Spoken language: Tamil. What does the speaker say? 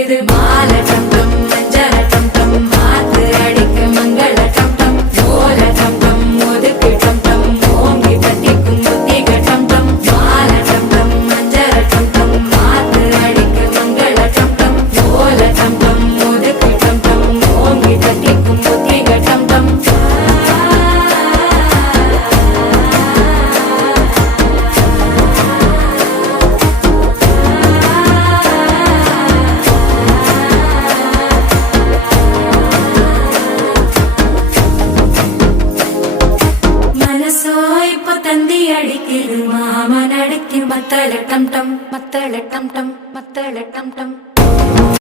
அடிக்குது மால டம் டம் மஞ்சள டம் டம் மாத்து அடிக்க மங்கள டம் டம் ஓல டம் டம் ஒதுக்கு டம் டம் ஓங்கி தட்டிக்கும் புத்திக டம் டம் மால டம் டம் மஞ்சள டம் டம் மாத்து அடிக்க மங்கள டம் டம் ஓல டம் டம் ஒதுக்கு டம் டம் ஓங்கி தட்டிக்கும் புத்திக டம் டம் மனசோ இப்போ தந்தி அடிக்குது மாமன் அடிக்கு மத்தள டம் டம் மத்தள டம் டம் மத்தள டம் டம்